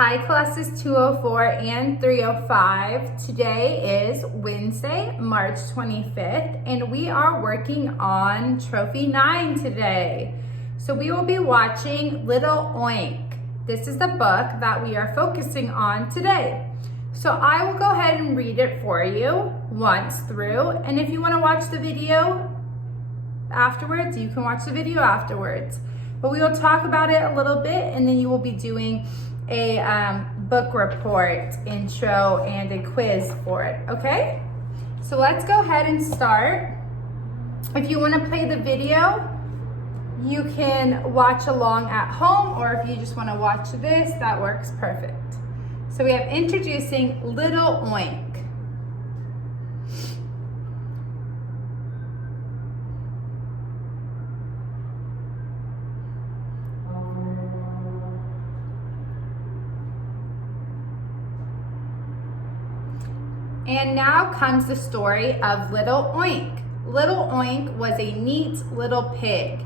Hi classes 204 and 305. Today is Wednesday, March 25th, and we are working on Trophy 9 today. So we will be watching Little Oink. This is the book that we are focusing on today. So I will go ahead and read it for you once through, and if you want to watch the video afterwards, you can watch the video afterwards. But we will talk about it a little bit, and then you will be doing a book report, intro, and a quiz for it, okay? So let's go ahead and start. If you want to play the video, you can watch along at home, or if you just want to watch this, that works perfect. So we have introducing Little Oink. And now comes the story of Little Oink. Little Oink was a neat little pig.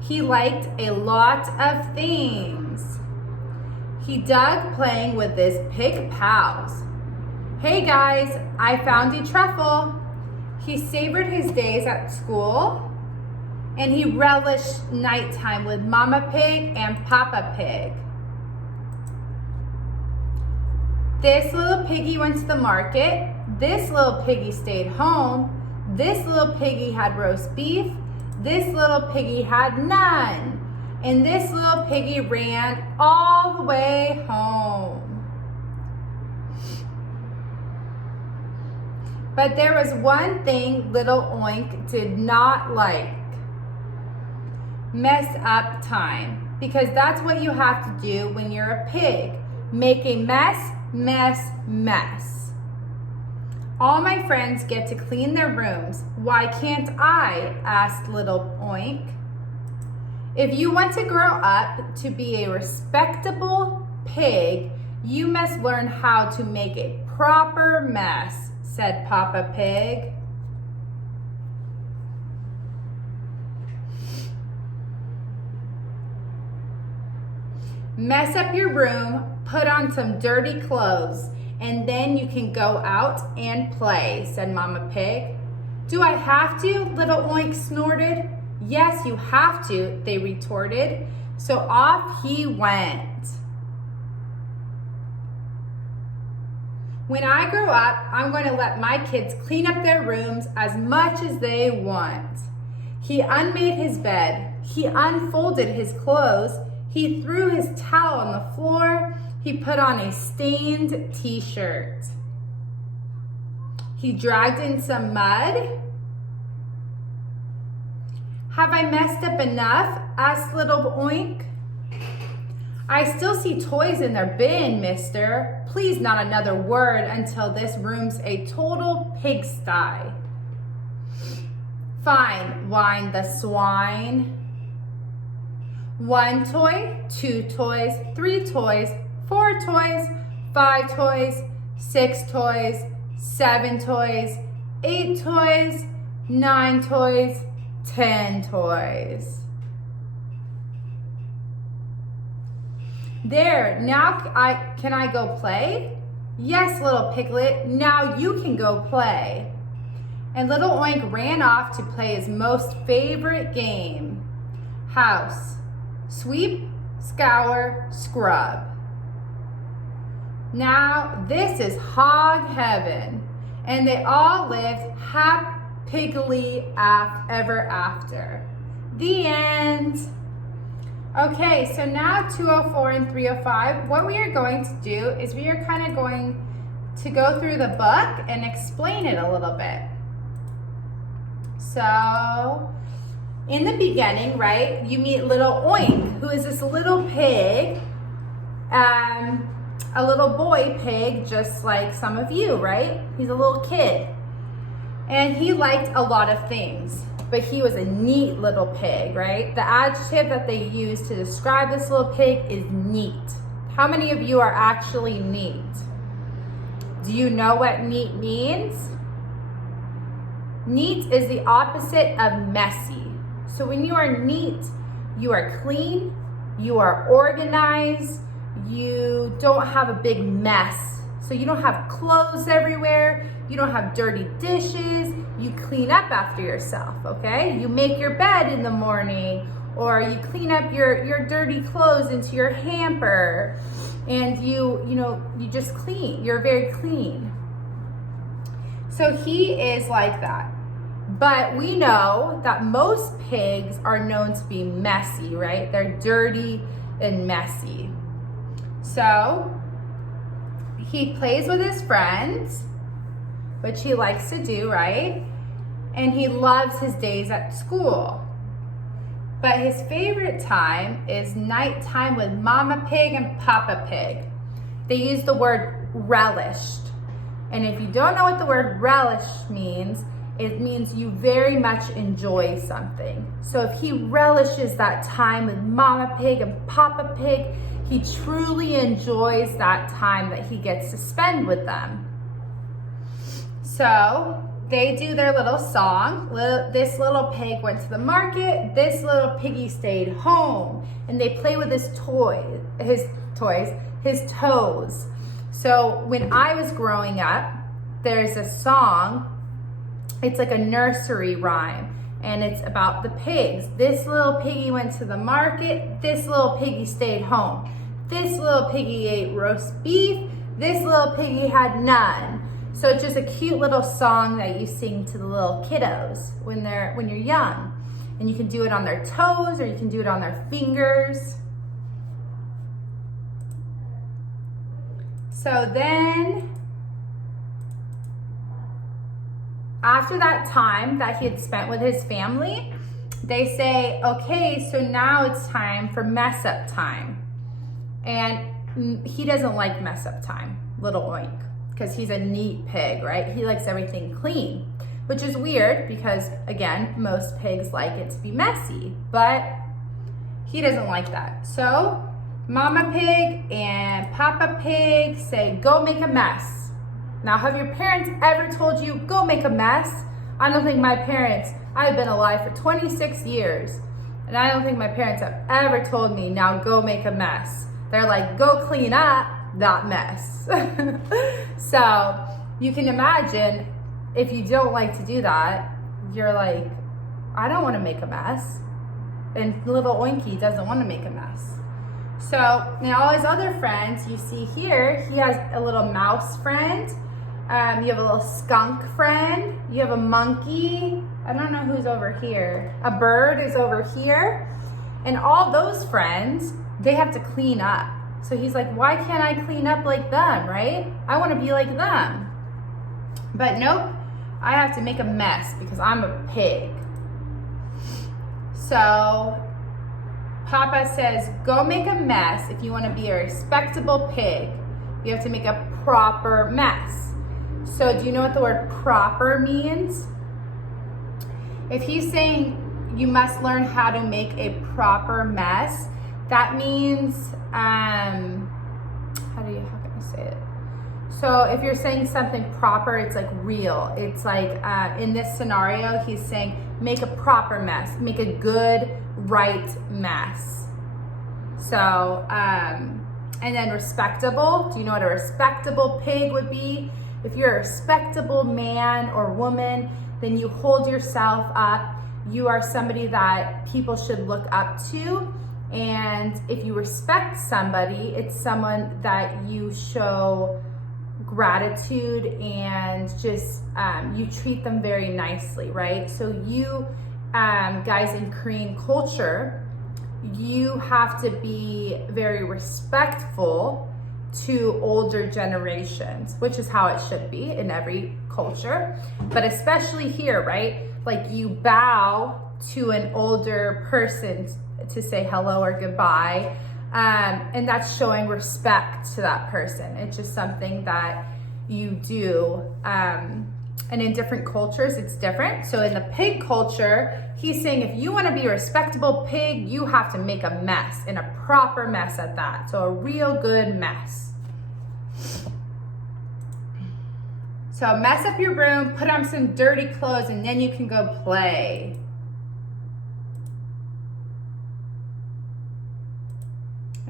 He liked a lot of things. He dug playing with his pig pals. Hey guys, I found a truffle. He savored his days at school, and he relished nighttime with Mama Pig and Papa Pig. This little piggy went to the market. This little piggy stayed home. This little piggy had roast beef. This little piggy had none. And this little piggy ran all the way home. But there was one thing Little Oink did not like. Mess up time. Because that's what you have to do when you're a pig. Make a mess, mess, mess. All my friends get to clean their rooms. Why can't I? Asked Little Oink. If you want to grow up to be a respectable pig, you must learn how to make a proper mess, said Papa Pig. Mess up your room, put on some dirty clothes, and then you can go out and play, said Mama Pig. Do I have to? Little Oink snorted. Yes, you have to, they retorted. So off he went. When I grow up, I'm going to let my kids clean up their rooms as much as they want. He unmade his bed. He unfolded his clothes. He threw his towel on the floor. He put on a stained t-shirt. He dragged in some mud. Have I messed up enough? Asked Little Oink. I still see toys in their bin, mister. Please not another word until this room's a total pigsty. Fine, whined the swine. 1 toy, 2 toys, 3 toys, 4 toys, 5 toys, 6 toys, 7 toys, 8 toys, 9 toys, 10 toys. There, now can I go play? Yes, little piglet, now you can go play. And Little Oink ran off to play his most favorite game. House. Sweep, scour, scrub. Now, this is hog heaven, and they all lived happily ever after. The end. Okay, so now 204 and 305, what we are going to do is we are kind of going to go through the book and explain it a little bit. So, in the beginning, right, you meet Little Oink, who is this little pig, a little boy pig, just like some of you, right? He's a little kid. And he liked a lot of things, but he was a neat little pig, right? The adjective that they use to describe this little pig is neat. How many of you are actually neat? Do you know what neat means? Neat is the opposite of messy. So when you are neat, you are clean, you are organized, you don't have a big mess. So you don't have clothes everywhere, you don't have dirty dishes, you clean up after yourself, okay? You make your bed in the morning, or you clean up your dirty clothes into your hamper, and you just clean. You're very clean. So he is like that. But we know that most pigs are known to be messy, right? They're dirty and messy. So he plays with his friends, which he likes to do, right? And he loves his days at school. But his favorite time is nighttime with Mama Pig and Papa Pig. They use the word relished. And if you don't know what the word relish means, it means you very much enjoy something. So if he relishes that time with Mama Pig and Papa Pig, he truly enjoys that time that he gets to spend with them. So they do their little song. This little pig went to the market. This little piggy stayed home. And they play with his toes. So when I was growing up, there's a song. It's like a nursery rhyme, and it's about the pigs. This little piggy went to the market. This little piggy stayed home. This little piggy ate roast beef. This little piggy had none. So it's just a cute little song that you sing to the little kiddos when you're young. And you can do it on their toes, or you can do it on their fingers. So then, after that time that he had spent with his family, they say, okay, so now it's time for mess up time. And he doesn't like mess up time, little Oink, because he's a neat pig, right? He likes everything clean, which is weird because, again, most pigs like it to be messy, but he doesn't like that. So Mama Pig and Papa Pig say, go make a mess. Now, have your parents ever told you, go make a mess? I don't think my parents, I've been alive for 26 years, and I don't think my parents have ever told me, now go make a mess. They're like, go clean up that mess. So you can imagine if you don't like to do that, you're like, I don't want to make a mess. And little Oinky doesn't want to make a mess. So now all his other friends, you see here, he has a little mouse friend. You have a little skunk friend. You have a monkey. I don't know who's over here. A bird is over here. And all those friends, they have to clean up. So he's like, why can't I clean up like them, right? I want to be like them. But nope, I have to make a mess because I'm a pig. So Papa says, go make a mess if you want to be a respectable pig. You have to make a proper mess. So do you know what the word proper means? If he's saying you must learn how to make a proper mess, that means, how can I say it? So if you're saying something proper, it's like real. It's like, in this scenario, he's saying, make a proper mess, make a good, right mess. So, and then respectable. Do you know what a respectable pig would be? If you're a respectable man or woman, then you hold yourself up. You are somebody that people should look up to. And if you respect somebody, it's someone that you show gratitude and just you treat them very nicely, right? So you guys in Korean culture, you have to be very respectful to older generations, which is how it should be in every culture, but especially here, right? Like you bow to an older person to say hello or goodbye, and that's showing respect to that person. It's just something that you do, and in different cultures it's different. So in the pig culture, he's saying if you want to be a respectable pig, you have to make a mess, and a proper mess at that. So a real good mess. So mess up your room, put on some dirty clothes, and then you can go play.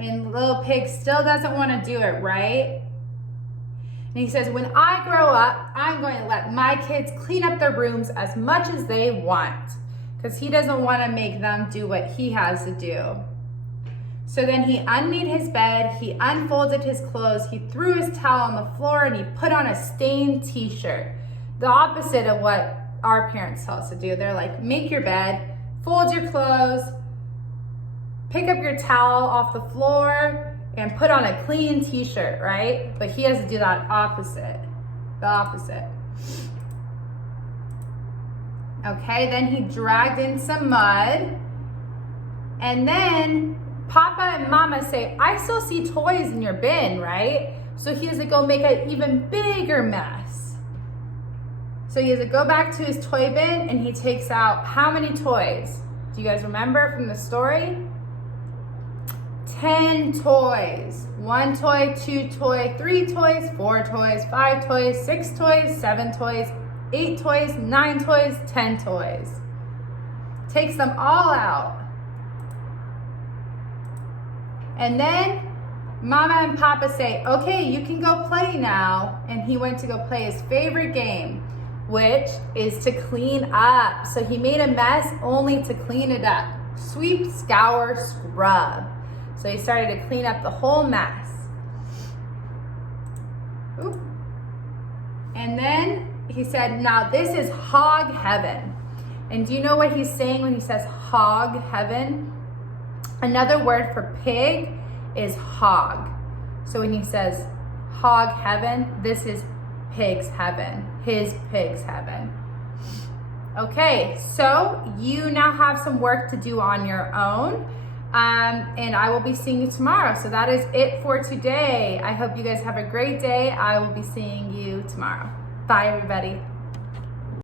And little pig still doesn't want to do it, right? And he says, when I grow up, I'm going to let my kids clean up their rooms as much as they want, because he doesn't want to make them do what he has to do. So then he unmade his bed, he unfolded his clothes, he threw his towel on the floor, and he put on a stained t-shirt. The opposite of what our parents tell us to do. They're like, make your bed, fold your clothes, pick up your towel off the floor, and put on a clean t-shirt, right? But he has to do that opposite, the opposite. Okay, then he dragged in some mud, and then Papa and Mama say, I still see toys in your bin, right? So he has to go make an even bigger mess. So he has to go back to his toy bin, and he takes out how many toys? Do you guys remember from the story? 10 toys. 1 toy, 2 toy, 3 toys, 4 toys, 5 toys, 6 toys, 7 toys, 8 toys, 9 toys, 10 toys. Takes them all out. And then Mama and Papa say, okay, you can go play now. And he went to go play his favorite game, which is to clean up. So he made a mess only to clean it up. Sweep, scour, scrub. So he started to clean up the whole mess. Oop. And then he said, now this is hog heaven. And do you know what he's saying when he says hog heaven? Another word for pig is hog. So when he says hog heaven, this is pig's heaven, his pig's heaven. Okay, so you now have some work to do on your own. And I will be seeing you tomorrow. So that is it for today. I hope you guys have a great day. I will be seeing you tomorrow. Bye, everybody.